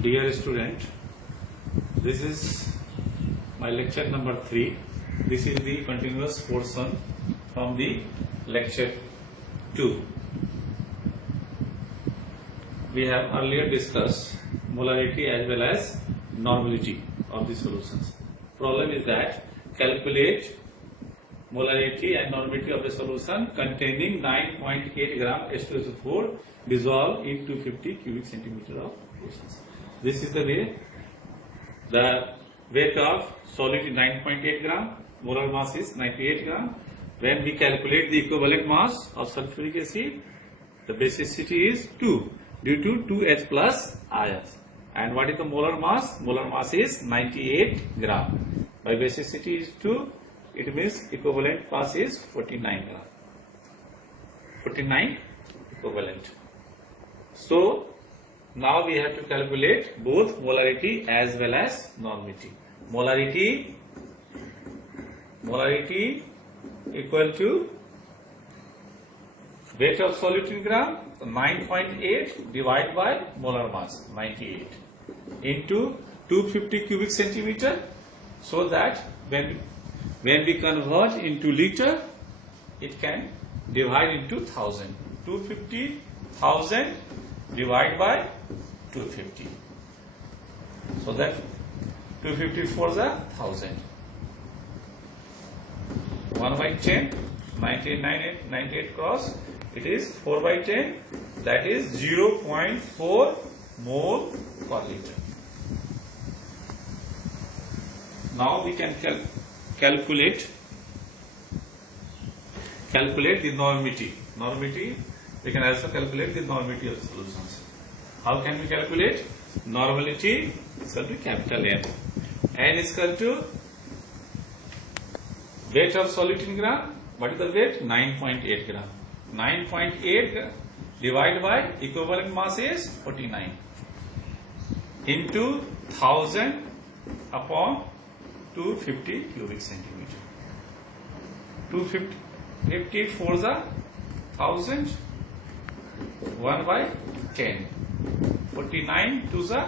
Dear student, this is my lecture number 3. This is the continuous portion from the lecture 2. We have earlier discussed molarity as well as normality of the solutions. Problem is that calculate molarity and normality of the solution containing 9.8 gram H2SO4 dissolved in 250 cubic centimeter of solutions. This is the way. The weight of solid is 9.8 gram, molar mass is 98 gram. When we calculate the equivalent mass of sulfuric acid, the basicity is 2 due to 2H plus ions. And what is the molar mass? Molar mass is 98 gram. By basicity is 2, it means equivalent mass is 49 gram. 49 equivalent. So, now we have to calculate both molarity as well as normality. Molarity equal to weight of solute in gram 9.8 divided by molar mass 98 into 250 cubic centimeter, so that when we convert into liter, it can divide into 1000. 250,000 divided by 250. So that 254 is 1000. 1 by 10, 98 cross, it is 4 by 10, that is 0.4 mole per liter. Now we can calculate the normality. We can also calculate the normality of the solutions. How can we calculate? Normality is equal to capital N. N is equal to weight of solute in gram. What is the weight? 9.8 gram. 9.8 divided by equivalent mass is 49 into 1000 upon 250 cubic centimeter. 254 is 1000. 1 by 10. 49 to the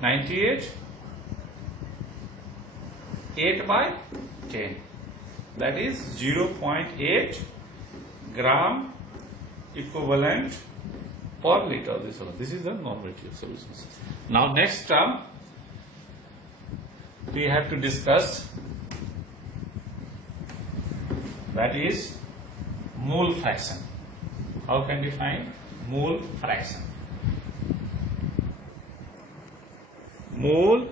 98. 8 by 10. That is 0.8 gram equivalent per liter of the solution. This is the normality of solutions. Now next term we have to discuss, that is mole fraction. How can we find mole fraction? Mole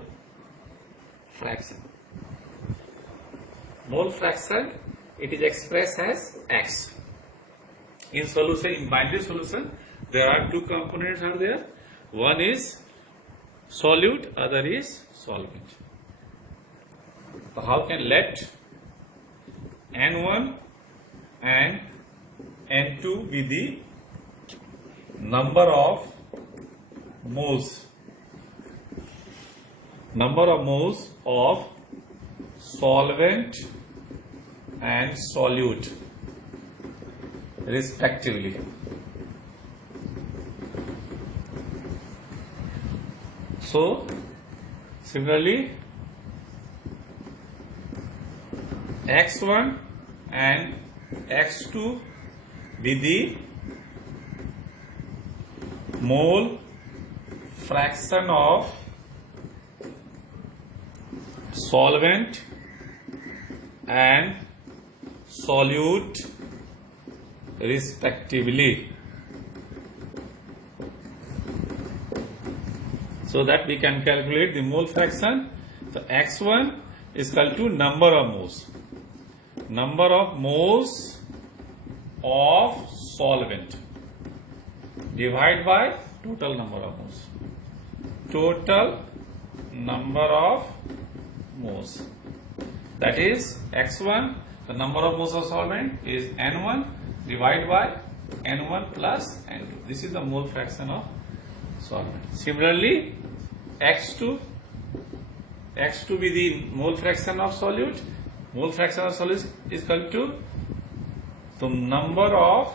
fraction, it is expressed as X. In solution, in binary solution, there are two components are there. One is solute, other is solvent. So how can let N1 and N2 be the number of moles of solvent and solute respectively. So similarly, X1 and X2 be the mole fraction of solvent and solute respectively, so that we can calculate the mole fraction. So X1 is equal to number of moles of solvent divided by total number of moles. Total number of moles. That is X1, the number of moles of solvent is N1 divided by N1 plus N2. This is the mole fraction of solvent. Similarly, X2 be the mole fraction of solute. Mole fraction of solute is equal to the number of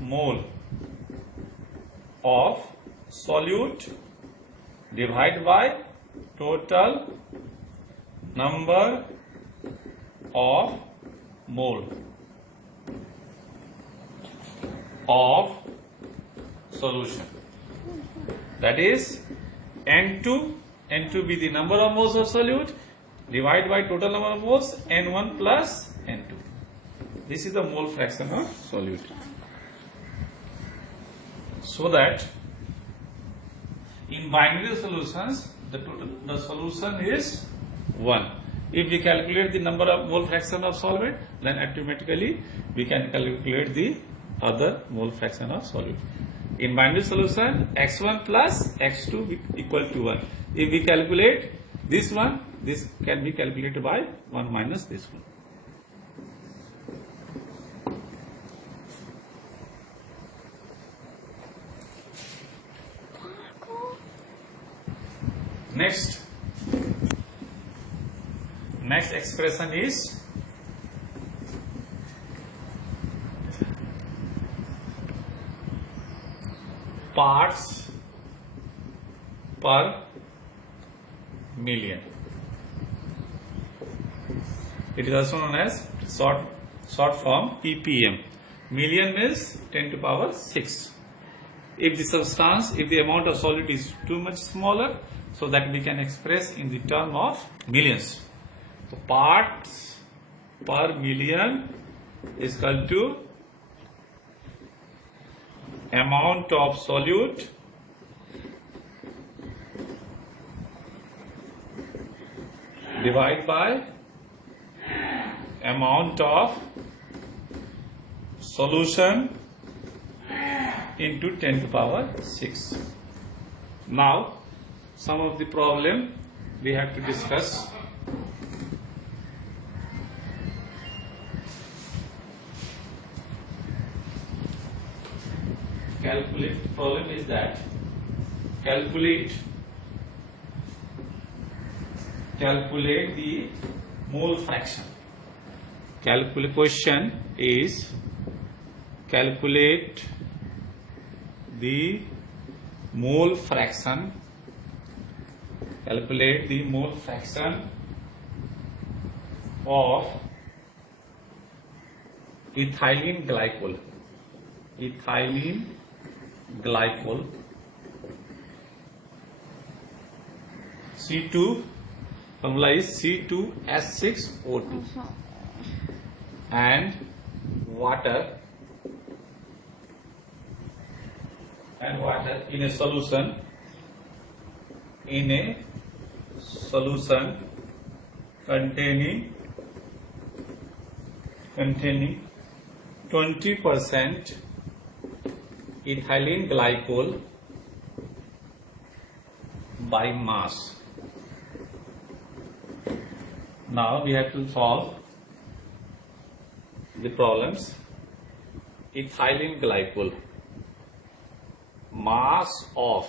mole of solute divided by total number of mole of solution. That is N2 be the number of moles of solute divided by total number of moles, N1 plus N2. This is the mole fraction of solute. So that in binary solutions, the solution is 1. If we calculate the number of mole fraction of solvent, then automatically we can calculate the other mole fraction of solute. In binary solution, x1 plus x2 equal to 1. If we calculate this one, this can be calculated by 1 minus this one. Next expression is parts per million. It is also known as short form ppm. Million means 10 to power 6. If the amount of solute is too much smaller, so that we can express in the term of millions. So parts per million is equal to amount of solute divided by amount of solution into 10 to power 6. Now, some of the problem we have to discuss. Problem is that calculate the mole fraction. Question is calculate the mole fraction. Calculate the mole fraction of ethylene glycol. Ethylene glycol C2, formula is C2H6O2 and water in a solution containing 20% ethylene glycol by mass. Now we have to solve the problems. Ethylene glycol, mass of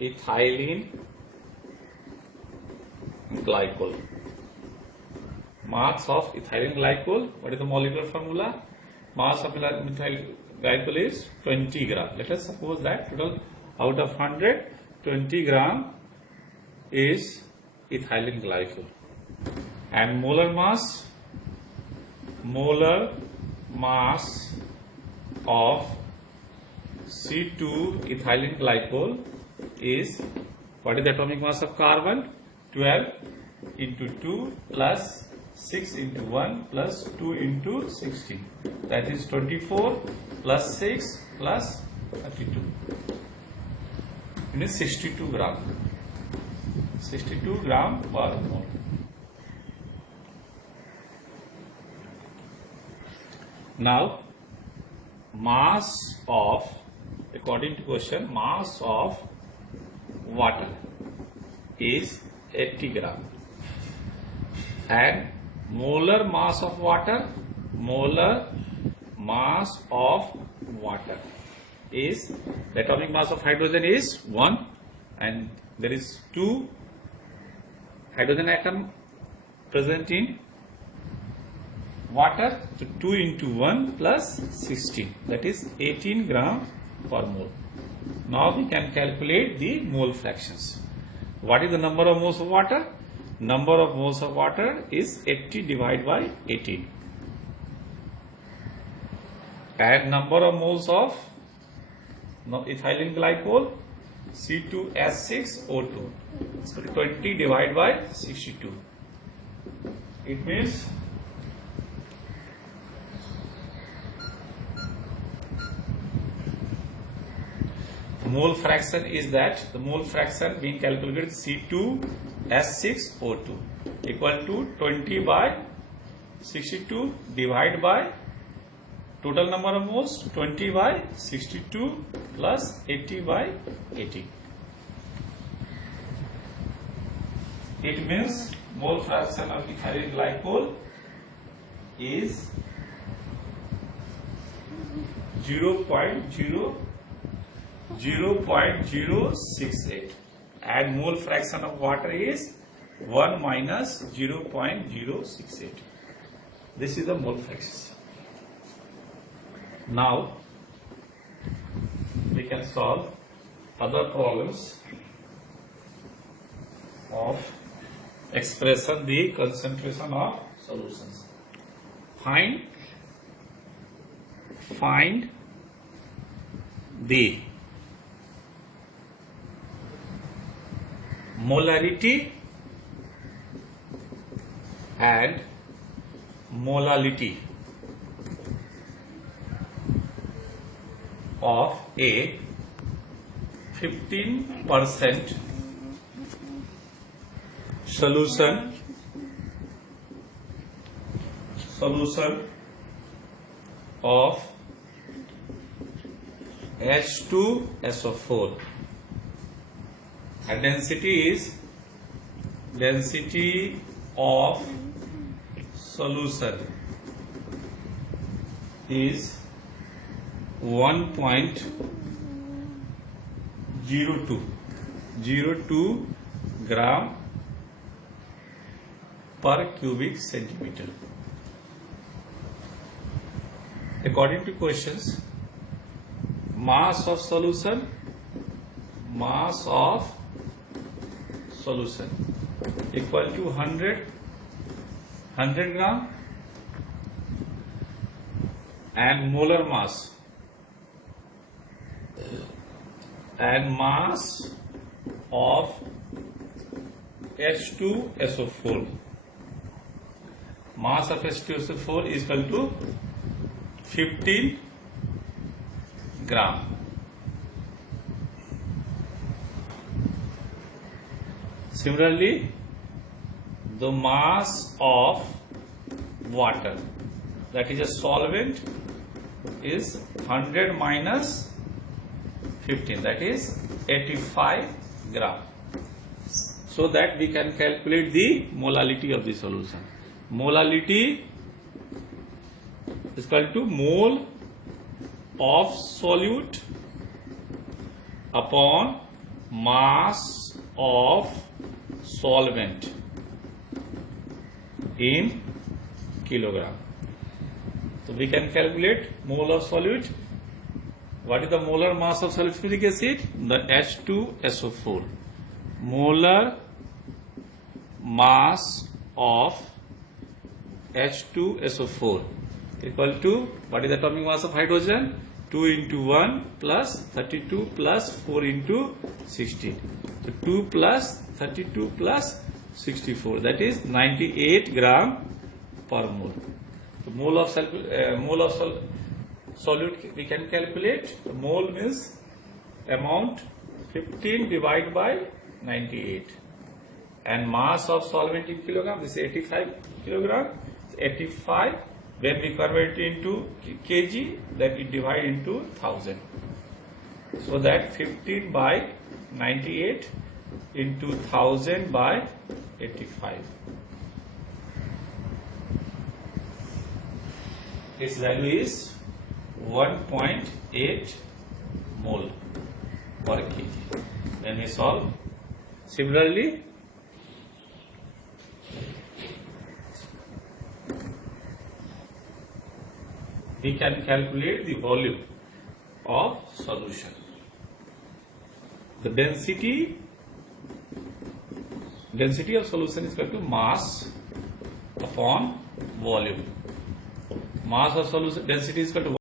ethylene glycol. Mass of ethylene glycol, what is the molecular formula? Mass of methyl glycol is 20 gram. Let us suppose that total out of 100, 20 gram is ethylene glycol. And molar mass of C2 ethylene glycol is, what is the atomic mass of carbon? 12 into 2 plus 6 into 1 plus 2 into 16. That is 24 plus 6 plus 32. It is 62 gram. 62 gram per mole. Now, mass of, according to question, mass of water is 80 gram. And molar mass of water is, the atomic mass of hydrogen is 1 and there is 2 hydrogen atom present in water. So 2 into 1 plus 16, that is 18 gram per mole. Now we can calculate the mole fractions. What is the number of moles of water? Number of moles of water is 80 divided by 18. And number of moles of ethylene glycol C2H6O2. So 20 divided by 62. It means mole fraction is that the mole fraction being calculated C2H6O2 equal to 20 by 62 divided by total number of moles 20 by 62 plus 80 by 80. It means mole fraction of ethylene glycol is 0.068 and mole fraction of water is 1 minus 0.068. This is the mole fraction. Now we can solve other problems of expression the concentration of solutions. Find the molarity and molality of a 15% solution of H2SO4 and density of solution is 1.02 gram per cubic centimeter. According to questions, mass of solution equal to 100 gram and molar mass and mass of H2SO4. Mass of H2SO4 is equal to 15 gram. Similarly, the mass of water, that is a solvent, is 100 minus 15, that is 85 gram. So that we can calculate the molality of the solution. Molality is equal to mole of solute upon mass of solvent in kilogram. So we can calculate mole of solute. What is the molar mass of sulfuric acid? The H2SO4. Molar mass of H2SO4 equal to, what is the atomic mass of hydrogen? 2 into 1 plus 32 plus 4 into 16. So 2 plus 32 plus 64, that is 98 gram per mole. So mole of solute we can calculate. The mole means amount 15 divided by 98 and mass of solvent in kilogram is 85 kilogram. 85, when we convert it into kg, then it divide into 1000. So that 15 by 98 into 1000 by 85. Its value is 1.8 mole per kg. Then we solve. Similarly, we can calculate the volume of solution. the density of solution is equal to mass upon volume. Mass of solution density is equal to